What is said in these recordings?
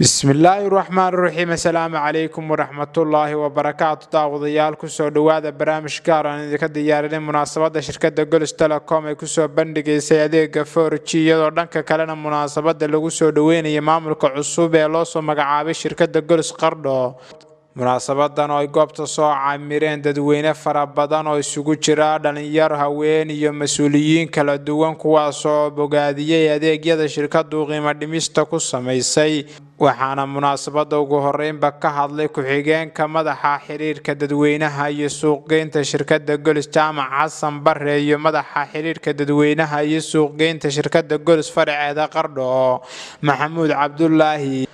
بسم الله الرحمن الرحيم. السلام عليكم ورحمة الله وبركاته. داوديال كسو دوادا برامج كاران إذا كده يارين مناسبات شركة جولس تيليكوم كسو بندقي سيادة فورتشي يدورنك كلنا مناسبات لغسو دوين يمام الكعصوبة لوسو مقعابي شركة جولس قردو munaasabadan oo ay goobta soo caamireen dadweyne fara badan oo isugu jira dhalinyar haween iyo mas'uuliyiin kala duwan kuwaas oo bogaadiyay adeegyada shirkadu qiimo dhimista ku sameysay waxaana munaasabada ugu horeynba ka hadlay ku-xigeenka madaxa xiriirka dadweynaha iyo suuqgeynta shirkada Golis Jaamac Xasan Barre iyo madaxa xiriirka dadweynaha iyo suuqgeynta shirkada Golis Farceeda Qardho Maxamuud Cabdullaahi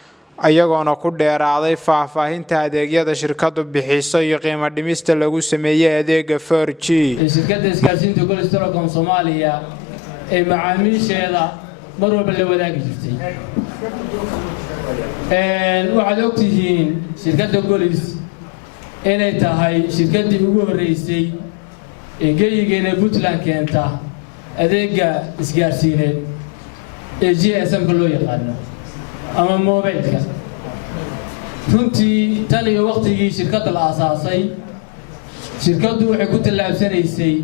ayagoona ku dheeraaday faahfaahinta adeegyada shirkadu bixiso iyo qiimo dhimista lagu sameeyay adeega 4G shirkadda isgaarsiinta Golis Telecom Soomaaliya ee macaamiisheeda mar walba la wadaagi jirtay waxaad ogtihiin shirkadda Golis inay tahay shirkaddii ugu horeysay ee geyigeena Puntland keenta adeega isgaarsiineed ee GSM-ka loo yaqaano ama mobilka runtii tan iyo waqtigii shirkadda la aasaasay shirkaddu waxay ku tallaabsanaysay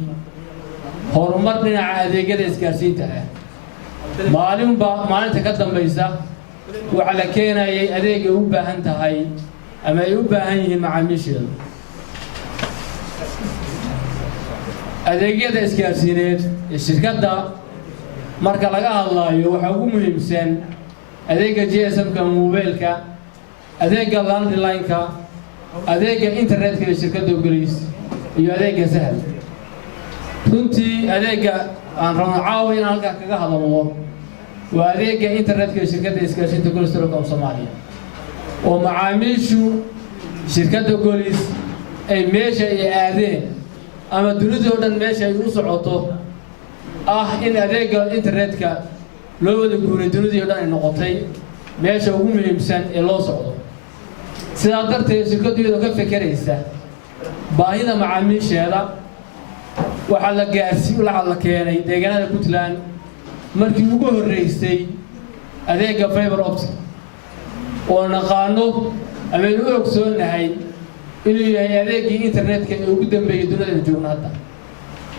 horumar dhinaca adeegyada isgaarsiinta ah maalinta ka dambaysa waxa la keenayay adeegay u baahan tahay ama ay u baahan yihiin macaamiisheedu adeegyada isgaarsiineed ee shirkadda marka laga hadlayo waxa ugu muhiimsan adeega GSM-ka mobilka adeega landline-ka adeega internet-ka ee shirkadda Golis iyo adeega sahal runtii adeega aan rabno in halka kaga hadalno waa adeega internet-ka ee shirkadda isgaarsiinta Golis Telecom Soomaaliya oo macaamiishu shirkadda Golis ay meesha ay aadeen ama dunida oo dhan meesha ay u socoto in adeega internet-ka loo wada guuray dunida oo dhan ay noqotay meesha ugu muhiimsan ee loo socdo sidaa darteed shirkaddu ka fekeraysa baahida macaamiisheeda waxa la keenay deegaanada Puntland markii ugu horeysay adeega fiber optic oo naqaano ama u ogsoonahay inuu yahay adeegii internet-ka ee ugu dambeeyay dunida joogna hadda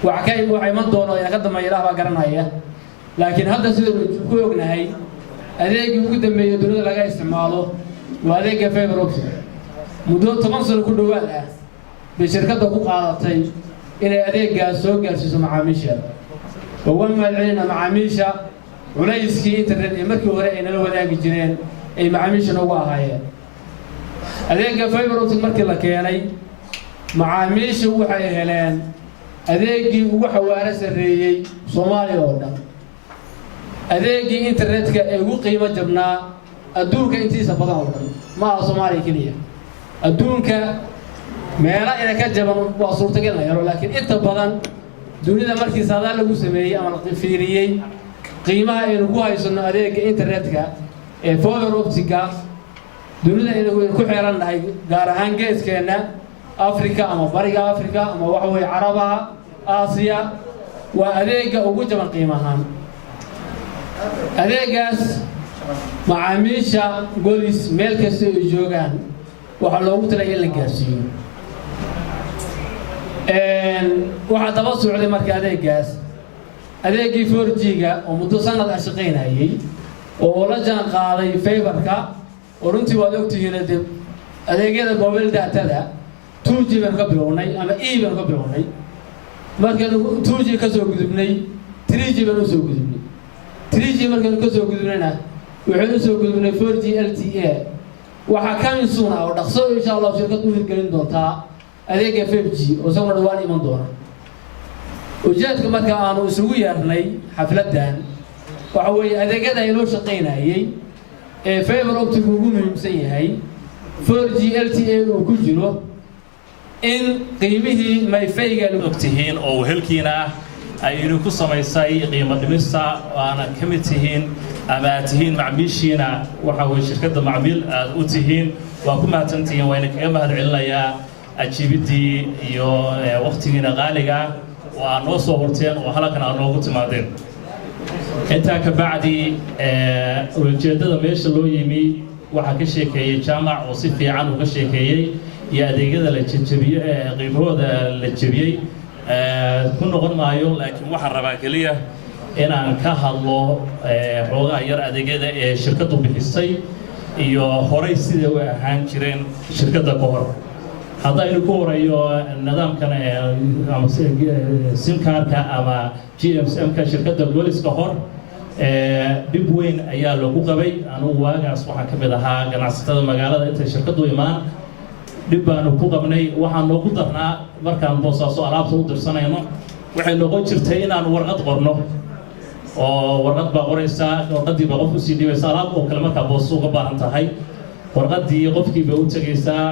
waxa ma doono in ka dambeeya Ilaah baa garanaya laakiin hadda sidoo ku ognahay adeegii ugu dambeeyay dunida laga isticmaalo waa adeega fiber optic muddo 10 sano ku dhawaad bay shirkadda ku qaadatay inay adeegaas soo gaarsiiso macaamiisheeda oo macaamiisha macaamiisha culayskii internet ee markii hore ay nala wadaagi jireen ay macaamiisha ugu ahaayeen adeega fiber optic markii la keenay macaamiisha waxay heleen adeegii ugu xawaare sareeyay Soomaaliya oo dhan adeegii internet-ka ee ugu qiimo jabnaa adduunka intiisa badan oo dhan ma aha Soomaaliya kaliya adduunka meela ina ka jaban waa suurtagal laakiin inta badan dunida markii saadaal lagu sameeyay ama la fiiriyay qiimaha ay ku haysano adeega internet-ka ee fiber optic-ka dunida ay ku xeerannahay gaar ahaan geeskeena Afrika ama bariga Afrika ama waxa way Carabaha Aasiya waa adeega ugu jaban qiimahan adeegaas macaamiisha Golis meel kasta ay joogaan waxa loogu talagalay in la gaarsiiyo waxa daba socday marka adeegii 4G-ga oo muddo sanad ah shaqeynayay oo la jaan qaaday fiber-ka oo runtii waad ogtihiin adeegyada mobile data-da 2G baan ka bilownay ama baan ka bilownay markaan 2G ka soo gudubnay 3G baan u soo gudubnay 3G markaan ka soo gudubnayna waxaan u soo gudubnay 4G LTE waxa ka misuuna oo dhaqso insha Allah shirkadu u hirgelin doontaa adeega 5G oo soo dhawaan iman doona ujeedka marka aanu isugu yeernay xafladan waxa weeye adeegyada ay loo shaqeynayay ee fiber optic ugu muhiimsan yahay 4G LTE oo ku jiro in qiimihii mayfayga lagu ogtihiin oo helkiina ay ku samaysay qiimo dhimista waana kamid tihiin ama tihiin macaamiishiina waxa way shirkadda macaamiil aad u tihiin waa ku mahadsantihiin waa inay kaga mahadcelinayaa ajiibidii iyo waqtigiina qaaliga waa noo soo horteen oo halkan aad noogu timaadeen inta ka bacdi ujeedada meesha loo yimi waxaa ka sheekeeyey jaamac oo si fiican uga sheekeeyey iyo adeegyada la jebiyey qiimahooda la jebiyey ku noqon maayo laakiin waxaan rabaa keliya inaan ka hadlo xoogaa yar adeegyada ee shirkaddu bixisay iyo horay sida u ahaan jireen shirkadda ka hor haddaynu ku horeeyo nidaamkan ama simkaarka ama GSM-ka shirkadda Golis ka hor dib weyn ayaa lagu qabay anugu waagaas waxaan ka mid ahaa ganacsatada magaalada inta shirkaddu imaan dib baanu ku qabnay waxaan noogu darnaa markaan boosaaso alaabta u dirsanayno waxay noqon jirtay inaan warqad qorno oo warqad baa qoraysaa warqadii baa qof usii dhibaysa alaab oo kale markaa boosto uga baahan tahay warqadii qofkii baa u tegaysaa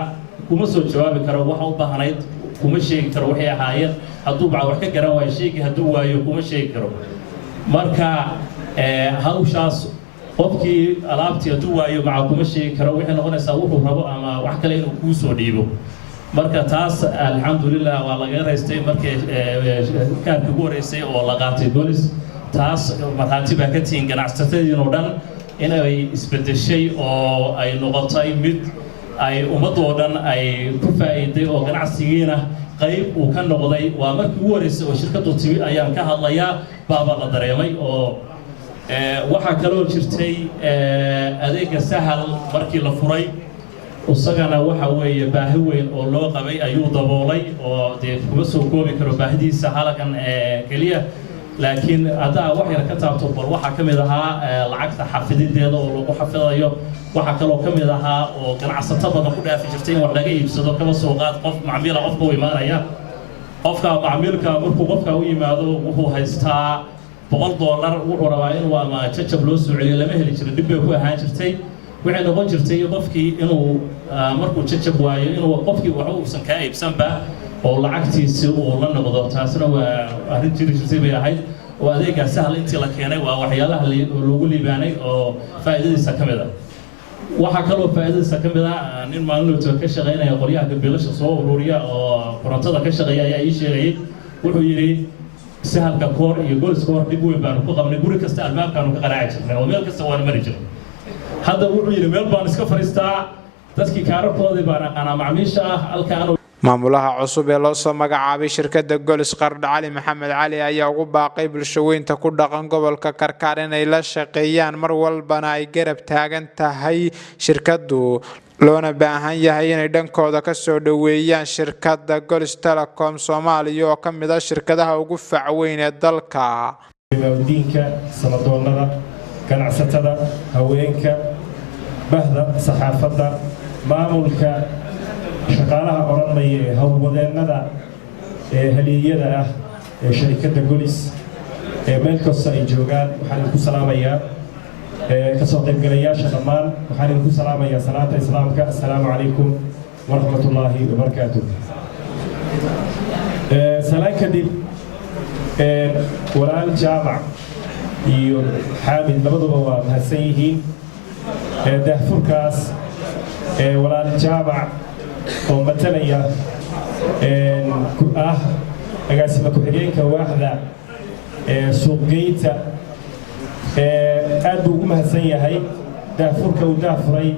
kuma soo jawaabi karo waxa u baahnayd kuma sheegi karo waxay ahaayeen hadduu baa wax ka garan waayo sheegi hadduu waayo kuma sheegi karo marka hawshaas qofkii alaabtii hadduu waayo maca kuma sheegi karo waxay noqonaysaa wuxuu rabo ama wax kale inuu kuu soo dhiibo marka taas alxamdulillah waa laga raystay markii kaarkii ugu horeysay oo la qaatay Golis taas markaati baa ka tiin ganacsatadiin oo dhan inay isbedeshay oo ay noqotay mid ay ummadoo dhan ay ku faa'iiday oo ganacsigiina qayb uu ka noqday waa markii ugu horeysay oo shirkaddu timi ayaan ka hadlayaa baaba la dareemay oo waxaa kaloo jirtay adeega sahal markii la furay isagana waxa weeye baahi weyn oo loo qabay ayuu daboolay oo dee kuma soo koobi karo baahidiisa halkan keliya laakiin haddaa wax yar ka taabto bal waxaa ka mid ahaa lacagta xafidideeda oo lagu xafidayo waxaa kaloo ka mid ahaa oo ganacsato badan ku dhaafi jirtay in wax laga iibsado kaba soo qaad qof macmiila qofka u imaanaya qofka macmiilka markuu qofka u yimaado wuxuu haystaa $100 wuxuu rabaa inuu ama jajab loo soo celiyo lama heli jirin dib bay ku ahaan jirtay waxay noqon jirtay qofkii inuu markuu jajab waayo inuu qofkii wax uusan ka iibsanba oo lacagtiisa uu la noqdo taasna waa arrin jirtay bay ahayd oo adeega sahal intii la keenay waa waxyaalaha lagu liibaanay oo faa'iidadiisa ka mid ah waxa kaloo faa'iidadiisa ka mid ah nin maalinta ka shaqeynaya qolyaha gabeelasha soo ururiya oo korontada ka shaqeeya ayaa ii sheegay wuxuu yiri sahalka koor iyo Golis koor dib weyn baan ku qabnay guri kasta albaabkaanu ka qaraaci jirnay oo meel kasta waan mari jirnay hadda wuxuu yiri meel baan iska fariistaa dadkii kaararkoodii baan aqaana macmiisha ah halkaan maamulaha cusub ee loo soo magacaabay shirkadda Golis Qardho Cali Maxamed Cali ayaa ugu baaqay bulshooyinka ku dhaqan gobolka Karkaar inay la shaqeeyaan mar walbana ay garab taagan tahay shirkaddu loona baahan yahay inay dhankooda ka soo dhaweeyaan shirkadda Golis Telecom Soomaaliya oo ka mid ah shirkadaha ugu fac weyn ee dalka diinka sanadoonada ganacsatada haweenka bahda saxaafadda maamulka shaqaalaha oranaya ee hawlwadeennada ee haliyada ah ee shirkadda Golis ee meel kasta ay joogaan waxaan ku salaamayaa ka soo qaybgalayaasha dhammaan waxaan ku salaamayaa salaanta islaamka assalaamu calaykum waraxmatullaahi wabarakaatuh salaan kadib walaal jaamac iyo xaamid labaduba waa mahadsan yihiin daahfurkaas walaal jaamac oo matalaya agaasima ku-xigeenka waaxda suuqgeynta aad buu ugu mahadsan yahay daafurka uu daafuray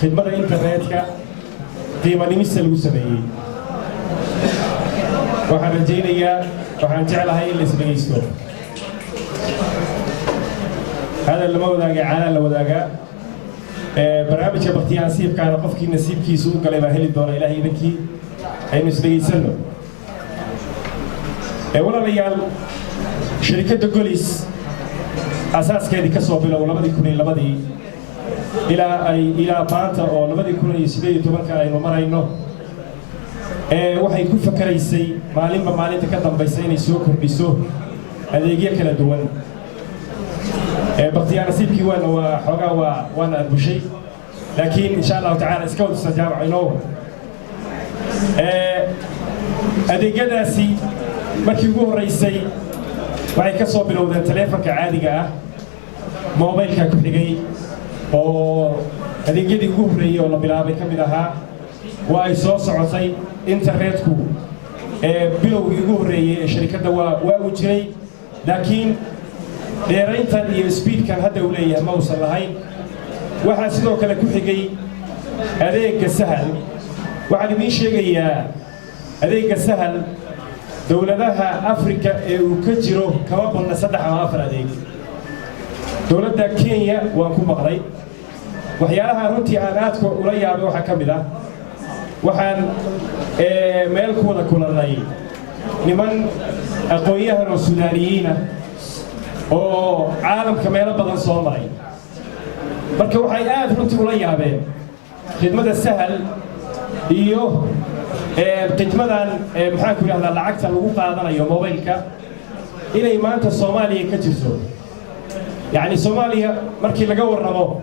khidmada internetka qiimo dhimista lagu sameeyey waxaan rajaynayaa waxaan jeclahay in la isdhegaysto هذا اللي موجود على الوداع برنامج بختيار نصيب كان قفكي نصيب كيسو قال ما هلي الدور إلهي ذكي أي مسلي سنو ولا ريال شركة جوليس أساس كذي كسب بلا ولا بدي يكون إلا بدي إلى بانتا أو لا بدي يكون يسيد يتوقع إنه مرة إنه waxay ku fakaraysay maalinba maalinta ka dambaysa inay soo kordhiso adeegyo kala duwan baqtiyaar nasiibkii waa xogaa waana bushay laakiin insha Allah taala iska wada sajaabcayno adeegyadaasi markii ugu horeysay waxay ka soo bilowdeen taleefanka caadiga ah mobilka ku xigay oo adeegyadii ugu horeeyay oo la bilaabay ka mid ahaa waa ay soo socotay internetku bilowgii ugu horeeyay ee shirkadda waa uu jiray laakiin dheerayntan iyo speedkan hadda uu leeyahay ma uusan lahayn waxaa sidoo kale ku xigay adeegga sahal waxaan idiin sheegayaa adeegga sahal dowladaha Afrika ee uu ka jiro kama badna 3 ama 4 adeeg dowladda Kenya waan ku maqlay waxyaalaha runtii aan aadka ula yaabay waxa ka mid ah waxaan meel ku wada kulannay niman aqoon-yahan oo Suudaaniyiin ah oo caalamka meelo badan soo maray marka waxay aad runtii ula yaabeen khidmada sahal iyo khidmadan maxaan ku yiraahdaa lacagta lagu qaadanayo mobilka inay maanta Soomaaliya ka jirto yani Soomaaliya markii laga warramo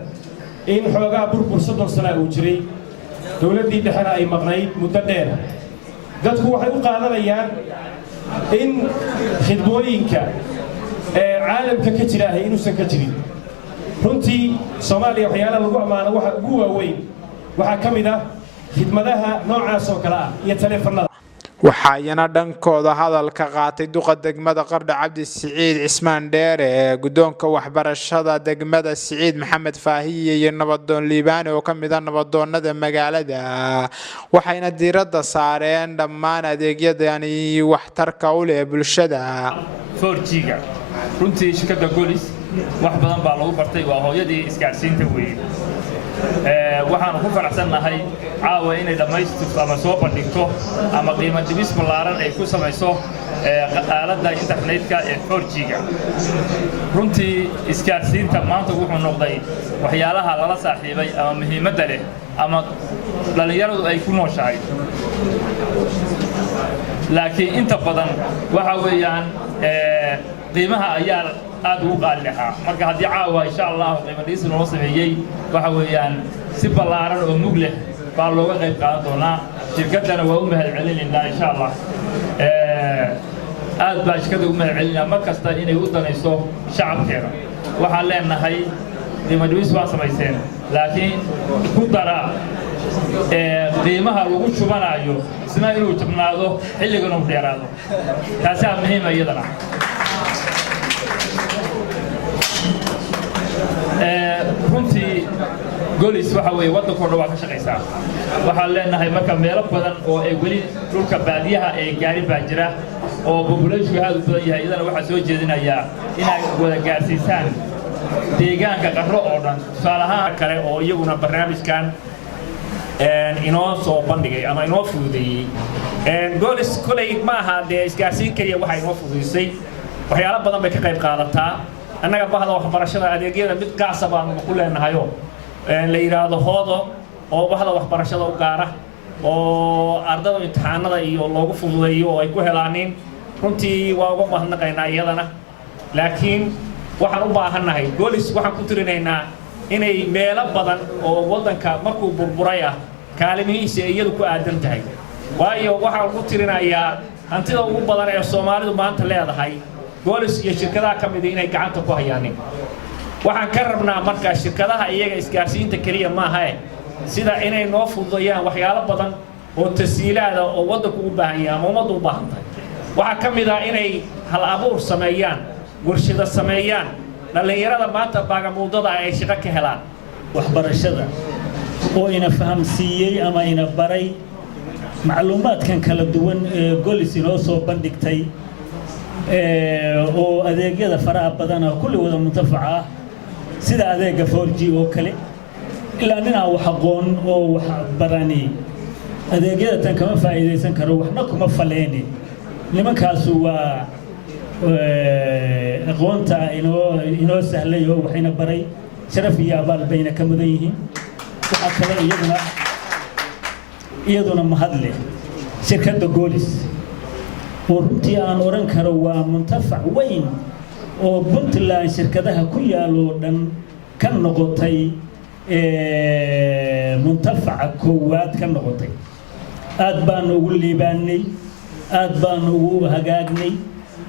in xoogaa burbur 30 sano uu jiray dawladdii dhexena ay maqnayd muddo dheer dadku waxay u qaadanayaan in khidmooyinka caalamka ka jira inuusan ka jirin runtii Soomaaliya waxyaalaha lagu amaano waxa ugu waaweyn waxa ka mid ah khidmadaha noocaas oo kala ah iyo taleefanada waxaayna dhankooda hadalka qaatay duqa degmada Qardho Cabdi Siciid Cismaan Dheere gudoonka waxbarashada degmada Siciid Maxamed Faahiye iyo nabadoon Liibaan oo kamid ah nabadoonnada magaalada waxayna diiradda saareen dhammaan adeegyadani waxtarka u leh bulshada 4G-ga runtii shirkadda Golis wax badan baa lagu bartay waa hooyadii isgaarsiinta weyn waxaan ku faraxsanahay caawa inay dhamaystirto ama soo bandhigto ama qiimo dhibis ballaaran ay ku samayso aaladda internetka ee 4G-ga runtii isgaarsiinta maanta wuxuu noqday waxyaalaha lala saaxiibay ama muhiimadda leh ama dhalinyaradu ay ku nooshahay laakiin inta badan waxa weeyaan qiimaha ayaa aad ugu qaali lahaa marka haddii caawa insha Allah qiimo dhis loo sameeyay waxa weeyaan si ballaaran oo mug leh baa looga qayb qaadan doonaa shirkadana waa u mahadcelinaynaa insha Allah aad baa shirkadda u mahadcelinaa mar kasta inay u danayso shacabkeena waxaan leenahay qiimo dhis waa samayseen laakiin ku dara qiimaha lagu shubanayo isna inuu jabnaado xilligan uu dheeraado taasi waa muhiim iyadana runtii Golis waxa weeye waddankooda waa ka shaqaysaa waxaan leenahay marka meelo badan oo ay weli dhulka baadiyaha ee gaari baa jira oo population aad u badan yahay idana waxa soo jeedinayaa inay wada gaarsiisaan deegaanka Qardho oo dhan tusaalahaan kale oo iyaguna barnaamijkan inoo soo bandhigay ama inoo fududeeyay Golis kulay ma aha dee isgaarsiin kaliya waxa inoo fududeysay waxyaalo badan bay ka qayb qaadataa annaga bahda waxbarashada adeegyada mid gaasa baan ku leenahayo la yiraahdo hoodo oo bahda waxbarashada u gaara oo ardayda imtixaanada iyo loogu fududeeyo oo ay ku helaaneen runtii waa uga mahadnaqaynaa iyadana laakiin waxaan u baahanahay Golis waxaan ku tirinaynaa inay meelo badan oo waddanka markuu burburay ah kaalimihiisa iyadu ku aadan tahay waayo waxaan ku tirinayaa hantida ugu badan ee Soomaalidu maanta leedahay Golis iyo shirkadaha ka mid inay gacanta ku hayaan waxaan ka rabnaa marka shirkadaha iyaga isgaarsiinta kaliya ma aha sida inay noo fududeeyaan waxyaalo badan oo tasiilaada oo waddanku u baahan yahay ama ummaddu u baahan tahay waxa ka mid ah inay hal abuur sameeyaan warshado sameeyaan dhalinyarada maanta baagamuudada ay shaqo ka helaan waxbarashada oo ina fahamsiiyay ama ina baray macluumaadkan kala duwan ee Golis inoo soo bandhigtay oo adeegyada faraha badan oo kulli wada muntafaca ah sida adeega 4G oo kale ilaa nina wax aqoon oo wax barani adeegyada tan kama faa'iideysan karo waxna kuma faleene nimankaas waa aqoonta inoo sahlay oo waxayna baray sharaf iyo abaal bayna ka mudan yihiin waxa kale iyaduna mahadle shirkadda Golis oo runtii aan oran karo waa muntafac weyn oo Puntland shirkadaha ku yaal oo dhan ka noqotay muntafaca koowaad ka noqotay aad baan ugu liibaanay aad baan ugu hagaagnay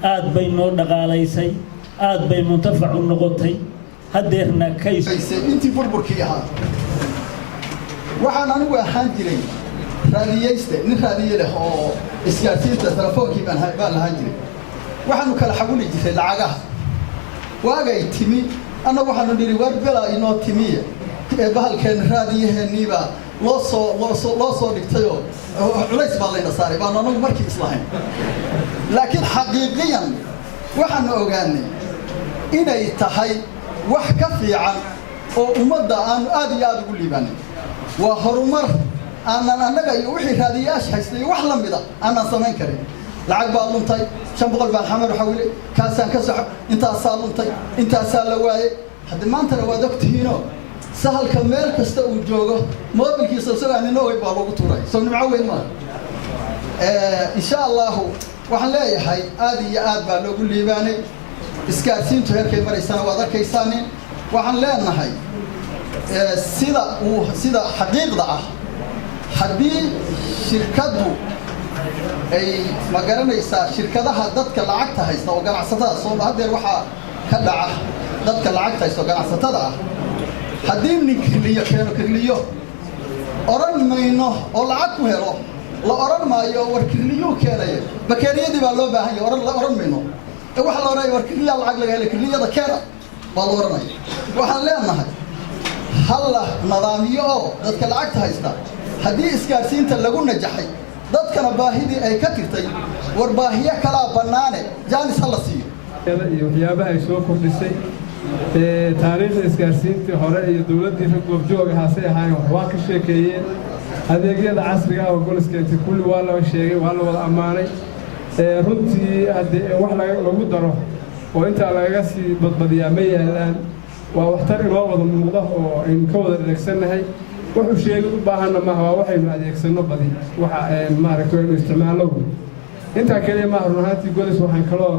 aad bay noo dhaqaalaysay aad bay muntafac u noqotay hadeerna kaysay intii burburkii ahaa waxaan anigu ahaan jiray raadiyayste nin raadiye leh oo isgaarsiinta telefoonkii baan lahaan jiray waxaanu kala xaguli jiray lacagaha waagay timi annagu waxaanu nidhi war bela inoo timiye bahalkeen raadiyaheeniiba loo soo dhigtayoo culays baa layna saaray baan anagu markii islahayn laakiin xaqiiqiyan waxaan ogaanay inay tahay wax ka fiican oo ummadda aanu aad iyo aad ugu liibaanay waa horumar aanan annaga iyo wixii raadiyayaasha haystay wax la mida aanan samayn karin lacag baa luntay 500 baan xamar xawile kaasaan ka soco intaasaa luntay intaasaa la waayay hadda maantana waad ogtihiinoo sahalka meel kasta uu joogo moobilkiisa isagaa nina way baa loogu tuuray soo nimco weyn maaha insha allahu waxaan leeyahay aad iyo aad baa loogu liibaanay isgaarsiintu heerkay maraysana waad arkaysaanin waxaan leenahay sida xaqiiqda ah haddii shirkaddu ay ma garanaysaa shirkadaha dadka lacagta haysta oo ganacsatada soo hadeer waxaa ka dhaca dadka lacagta haysta oo ganacsatada ah haddii nin kirliyo keeno kirliyo oran mayno oo lacag ku helo la oran maayo war kirliyuu keenaya bakeeriyadii baa loo baahan yahay la oran mayno waxa la oranaya war kirliya lacag laga helay kirliyada keena baa la oranaya waxaan leenahay halla nidaamiyo oo dadka lacagta haysta haddii isgaarsiinta lagu najaxay dadkana baahidii ay ka tirtay war baahiyo kalaa bannaane jaanis ha la siiyo iyo waxyaabaha ay soo kordhisay taariikhda isgaarsiintii hore iyo dowladdii rag goobjoog ahaasay ahaayeen wax waa ka sheekeeyeen adeegyada casriga ah oo goliskeenta kulli waa la sheegay waa la wada ammaanay runtii haddii wax lagu daro oo intaa lagaga sii badbadiyaa ma yaalaan waa waxtar inoo wada muuqda oo aynu ka wada adeegsannahay wuxuu sheegay u baahanna maaha waa waxaynu adeegsanno badi waxa maaragtay aynu isticmaalno intaa kaliya maaha run ahaantii golis waxaan kaloo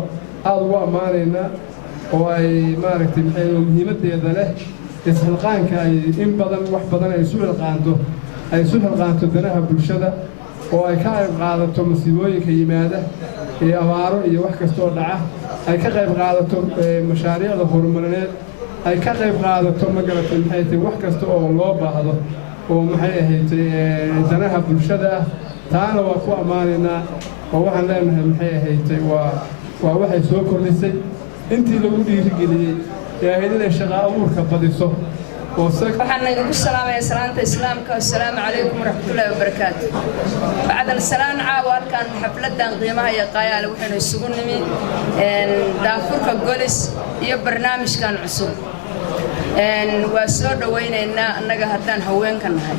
aada ugu ammaanaynaa oo ay maaragtay maxay muhiimaddeeda leh isxilqaanka ay in badan wax badan ay isu xilqaanto danaha bulshada oo ay ka qayb qaadato masiibooyinka yimaada ee abaaro iyo wax kastoo dhaca ay ka qayb qaadato mashaariicda horumarineed ay ka qayb qaadato magaratay maxay tahay wax kasta oo loo baahdo oo maxay ahayd danaha bulshada ah taana waa ku ammaanaynaa oo waxaan leenahay maxay ahayd waa waxay soo kordhisay intii lagu dhiirigeliyey ee ahayd inay shaqo abuurka badiso waxaan idinku salaamaya salaanta islaamka assalaamu calaykum waraxmatullaahi wabarakaatu bacda alsalaan caawa halkaan xafladan qiimaha iyo qaayaale waxaynu isugu nimi daafurka golis iyo barnaamijkan cusub waa soo dhawaynaynaa annaga haddaan haweenka nahay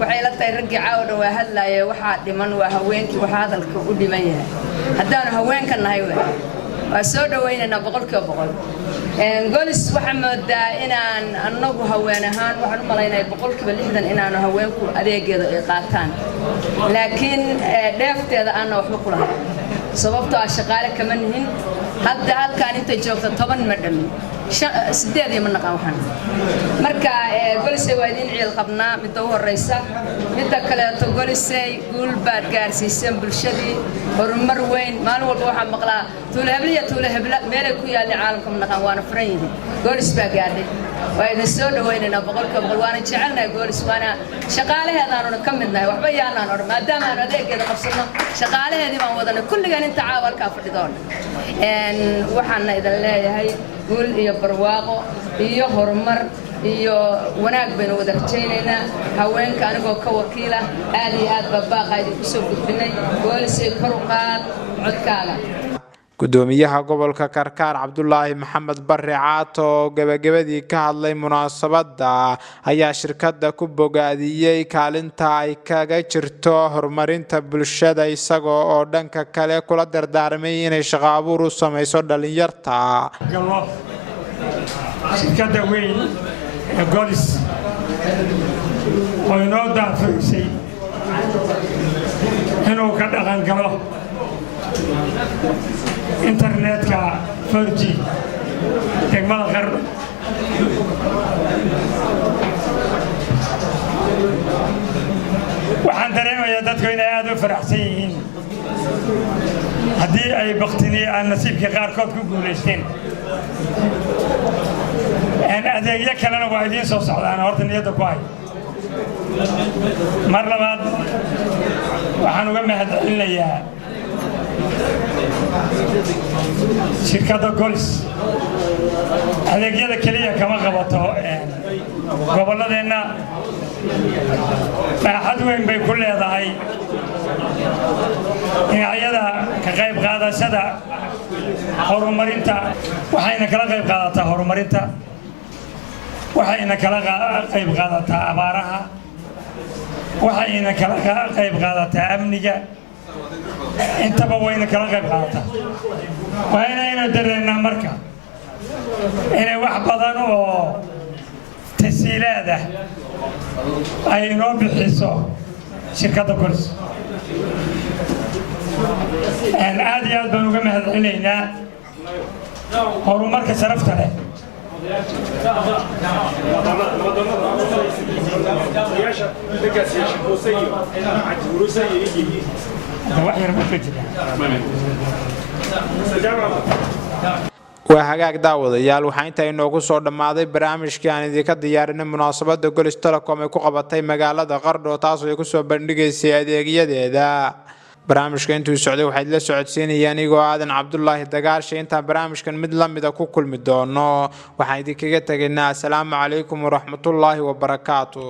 waxay la tahay raggii caawa dhan waa hadlaaya waxaa dhiman waa haweenkii waxaa hadalka u dhiman yahay haddaanu haweenka nahay waa soo dhawaynaynaa 100% golis waxaa moodaa inaan annagu haween ahaan waxaan u malaynahay 60% inaanu haweenku adeegeeda ay qaataan laakiin dheefteeda aanna waxba ku lahayn sababtoo ah shaqaale kama nihin hadda halkaan inta joogta 10 ma dhamin 8 ma naqaan waxaan marka golisay waa idin ciil qabnaa midda u horeysa midda kaleeto golisay guul baad gaarsiiseen bulshadii horumar weyn maalin walba waxaan maqlaa tuule hebla meelay ku yaalin caalamka ma naqaan waana furan yihiin golis baa gaadhay waa idin soo dhawaynaynaa 100% waana jecelnahay golis waana shaqaalaheedaanuna ka midnahay waxba yaanaan odhan maadaama aan adeegeeda qabsano shaqaalaheedii baan wadanay kulligan inta caawa halkaa fadhidoon waxaana idin leeyahay guul iyo barwaaqo iyo horumar iyo wanaag baynu wada rajaynaynaa haweenka anigoo ka wakiila aad iyo aad babaaqa idinku soo gudbinay goolisay kor u qaad codkaaga gudoomiyaha gobolka Karkaar Cabdullaahi Maxamed Barre Caato gabagabadii ka hadlay munaasabada ayaa shirkadda ku bogaadiyay kaalinta ay kaga jirto horumarinta bulshada isagoo oo dhanka kale kula dardaarmay inay shaqo abuur u samayso dhalinyarta shirkadda weyn ee golis oo inoo daafurisay inuu ka dhaqan galo internetka 4G degmada Qardho waxaan dareemayaa dadku inay aad u faraxsan yihiin haddii ay baktini aan nasiibkii qaarkood ku guulaysteen adeegyo kalena waa idiin soo socdaan horta niyadda ku hay mar labaad waxaan uga mahadcelinayaa shirkadda golis adeegyada keliya kama qabato gobolladeenna baaxad weyn bay ku leedahay dhinacyada ka qayb qaadashada horumarinta waxayna kala qayb qaadataa horumarinta waxayna kala qayb qaadataa abaaraha waxayna kala qayb qaadataa amniga intaba wayna kala qayb qaadataa waa inaynu dareennaa marka inay wax badan oo tasiilaad ah ay inoo bixiso shirkadda golis aad iyo aad baan uga mahadcelinaynaa horumarka sharafta leh waa hagaag daawadayaal waxaa inta inoogu soo dhammaaday barnaamijkii aan idinka diyaarinay munaasabadda Golis Telecom ay ku qabatay magaalada Qardho taasoo ay ku soo bandhigaysay adeegyadeeda barnaamijka intuu socday waxaad la socodsiinayaan anigoo Aadan Cabdullaahi Dagaarshe intaan barnaamijkan mid la mid ah ku kulmi doono waxaan idinkaga tagaynaa assalaamu calaykum waraxmatullaahi wabarakaatuh